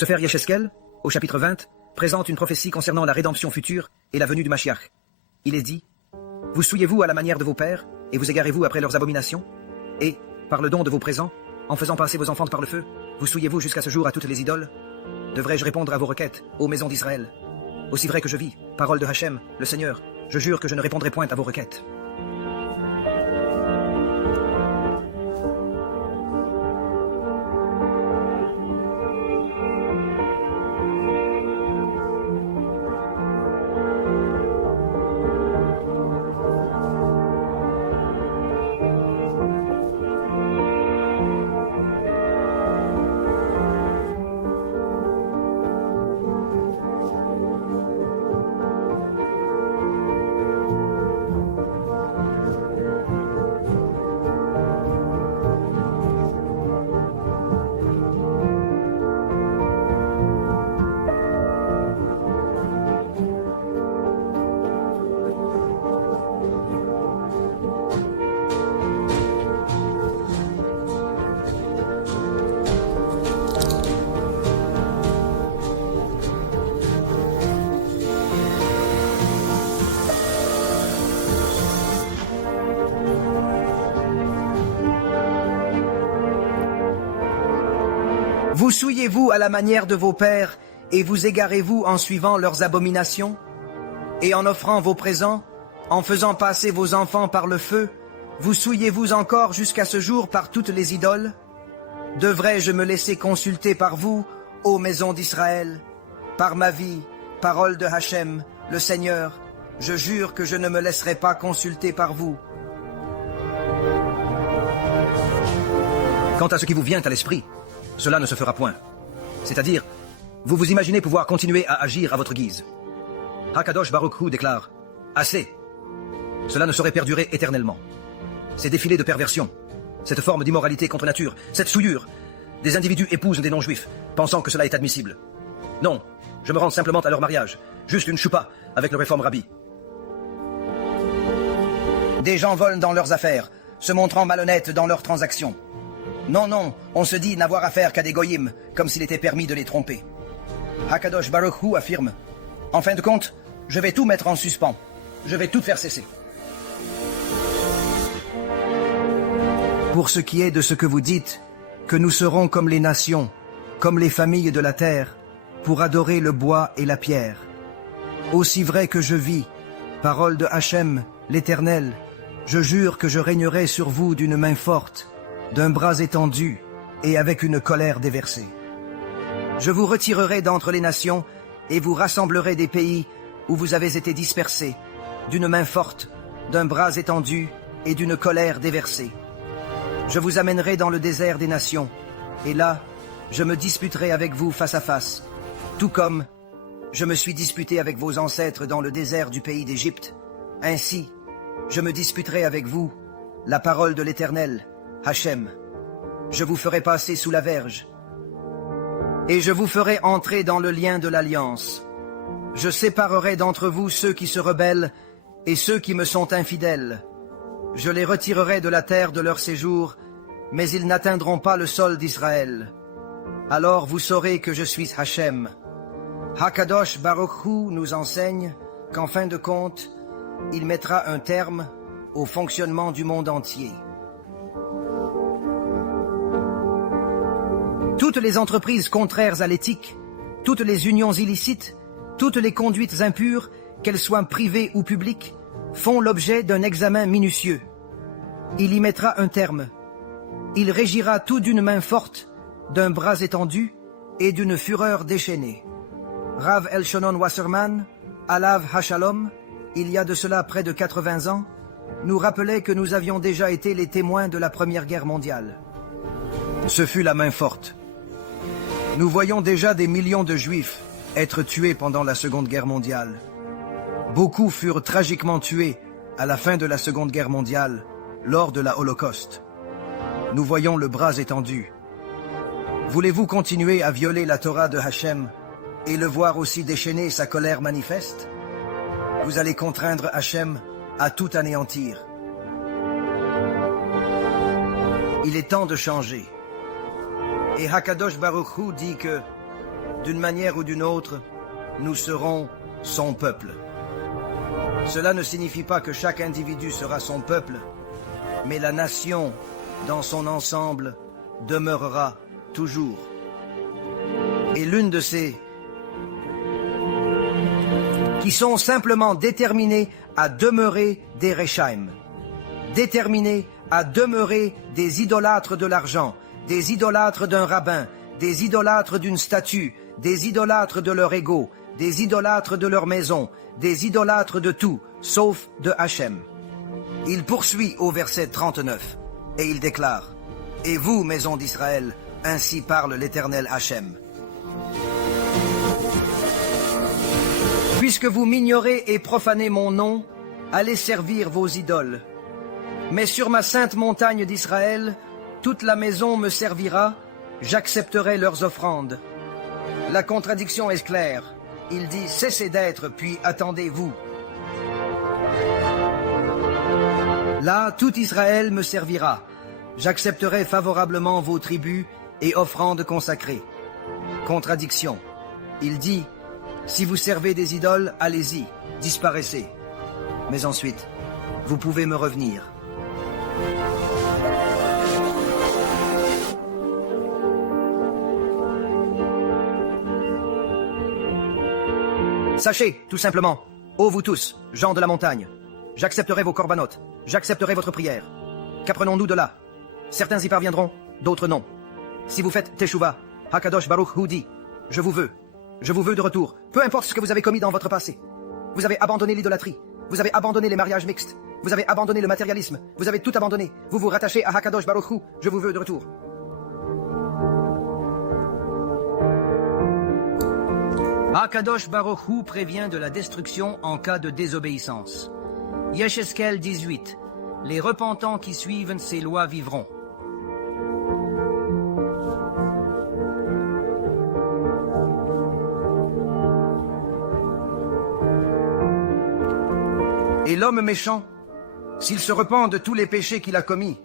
Sefer Yecheskel, au chapitre 20, présente une prophétie concernant la rédemption future et la venue du Mashiach. Il est dit « Vous souillez-vous à la manière de vos pères, et vous égarez-vous après leurs abominations? Et, par le don de vos présents, en faisant passer vos enfants par le feu, vous souillez-vous jusqu'à ce jour à toutes les idoles? Devrais-je répondre à vos requêtes, ô maisons d'Israël? Aussi vrai que je vis, parole de Hachem, le Seigneur, je jure que je ne répondrai point à vos requêtes. » Vous souillez-vous à la manière de vos pères, et vous égarez-vous en suivant leurs abominations? Et en offrant vos présents, en faisant passer vos enfants par le feu, vous souillez-vous encore jusqu'à ce jour par toutes les idoles? Devrais-je me laisser consulter par vous, ô maisons d'Israël? Par ma vie, parole de Hachem, le Seigneur, je jure que je ne me laisserai pas consulter par vous. Quant à ce qui vous vient à l'esprit, cela ne se fera point. C'est-à-dire, vous vous imaginez pouvoir continuer à agir à votre guise. Hakadosh Baruch Hu déclare « Assez !» Cela ne saurait perdurer éternellement. Ces défilés de perversion, cette forme d'immoralité contre nature, cette souillure, des individus épousent des non-juifs, pensant que cela est admissible. Non, je me rends simplement à leur mariage, juste une choupa avec le réforme rabbi. Des gens volent dans leurs affaires, se montrant malhonnêtes dans leurs transactions. Non, non, on se dit n'avoir affaire qu'à des goyim, comme s'il était permis de les tromper. Hakadosh Baruch Hu affirme « En fin de compte, je vais tout mettre en suspens. Je vais tout faire cesser. » Pour ce qui est de ce que vous dites, que nous serons comme les nations, comme les familles de la terre, pour adorer le bois et la pierre. Aussi vrai que je vis, parole de Hachem, l'Éternel, je jure que je régnerai sur vous d'une main forte, d'un bras étendu et avec une colère déversée. Je vous retirerai d'entre les nations et vous rassemblerai des pays où vous avez été dispersés, d'une main forte, d'un bras étendu et d'une colère déversée. Je vous amènerai dans le désert des nations, et là, je me disputerai avec vous face à face, tout comme je me suis disputé avec vos ancêtres dans le désert du pays d'Égypte. Ainsi, je me disputerai avec vous, la parole de l'Éternel, Hachem, je vous ferai passer sous la verge, et je vous ferai entrer dans le lien de l'alliance. Je séparerai d'entre vous ceux qui se rebellent et ceux qui me sont infidèles. Je les retirerai de la terre de leur séjour, mais ils n'atteindront pas le sol d'Israël. Alors vous saurez que je suis Hachem. Hakadosh Baruch Hu nous enseigne qu'en fin de compte, il mettra un terme au fonctionnement du monde entier. Toutes les entreprises contraires à l'éthique, toutes les unions illicites, toutes les conduites impures, qu'elles soient privées ou publiques, font l'objet d'un examen minutieux. Il y mettra un terme. Il régira tout d'une main forte, d'un bras étendu et d'une fureur déchaînée. Rav Elshonon Wasserman, Alav Hashalom, il y a de cela près de 80 ans, nous rappelait que nous avions déjà été les témoins de la Première Guerre mondiale. Ce fut la main forte. Nous voyons déjà des millions de Juifs être tués pendant la Seconde Guerre mondiale. Beaucoup furent tragiquement tués à la fin de la Seconde Guerre mondiale, lors de la Holocauste. Nous voyons le bras étendu. Voulez-vous continuer à violer la Torah de Hachem et le voir aussi déchaîner sa colère manifeste? Vous allez contraindre Hachem à tout anéantir. Il est temps de changer. Et Hakadosh Baruch Hu dit que d'une manière ou d'une autre, nous serons son peuple. Cela ne signifie pas que chaque individu sera son peuple, mais la nation, dans son ensemble, demeurera toujours. Et l'une de ces qui sont simplement déterminés à demeurer des Rechaim, déterminés à demeurer des idolâtres de l'argent, des idolâtres d'un rabbin, des idolâtres d'une statue, des idolâtres de leur ego, des idolâtres de leur maison, des idolâtres de tout, sauf de Hachem. Il poursuit au verset 39, et il déclare, « Et vous, maison d'Israël, ainsi parle l'Éternel Hachem. Puisque vous m'ignorez et profanez mon nom, allez servir vos idoles. Mais sur ma sainte montagne d'Israël, toute la maison me servira, j'accepterai leurs offrandes. » La contradiction est claire. Il dit « Cessez d'être, puis attendez-vous. » Là, tout Israël me servira. J'accepterai favorablement vos tribus et offrandes consacrées. Contradiction. Il dit « Si vous servez des idoles, allez-y, disparaissez. Mais ensuite, vous pouvez me revenir. » Sachez, tout simplement, ô vous tous, gens de la montagne, j'accepterai vos corbanotes, j'accepterai votre prière. Qu'apprenons-nous de là? Certains y parviendront, d'autres non. Si vous faites Teshuvah, Hakadosh Baruch Hu dit, je vous veux de retour, peu importe ce que vous avez commis dans votre passé. Vous avez abandonné l'idolâtrie, vous avez abandonné les mariages mixtes, vous avez abandonné le matérialisme, vous avez tout abandonné, vous vous rattachez à Hakadosh Baruch Hu, je vous veux de retour. Hakadosh Baruch Hu prévient de la destruction en cas de désobéissance. Yecheskel 18. Les repentants qui suivent ces lois vivront. Et l'homme méchant, s'il se repent de tous les péchés qu'il a commis,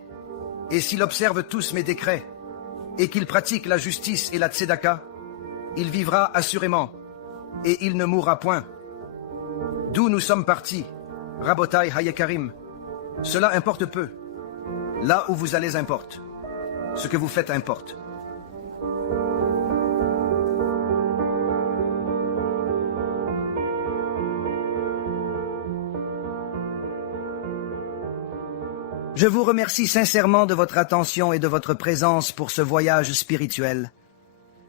et s'il observe tous mes décrets, et qu'il pratique la justice et la tzedaka, il vivra assurément, et il ne mourra point. D'où nous sommes partis, Rabotai Hayekarim, cela importe peu. Là où vous allez importe. Ce que vous faites importe. Je vous remercie sincèrement de votre attention et de votre présence pour ce voyage spirituel.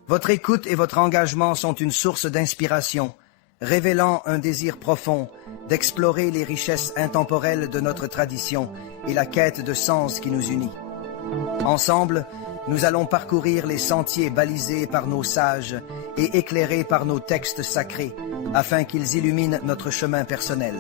Votre écoute et votre engagement sont une source d'inspiration, révélant un désir profond d'explorer les richesses intemporelles de notre tradition et la quête de sens qui nous unit. Ensemble, nous allons parcourir les sentiers balisés par nos sages et éclairés par nos textes sacrés, afin qu'ils illuminent notre chemin personnel.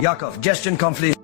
Yaakov, gestion conflit.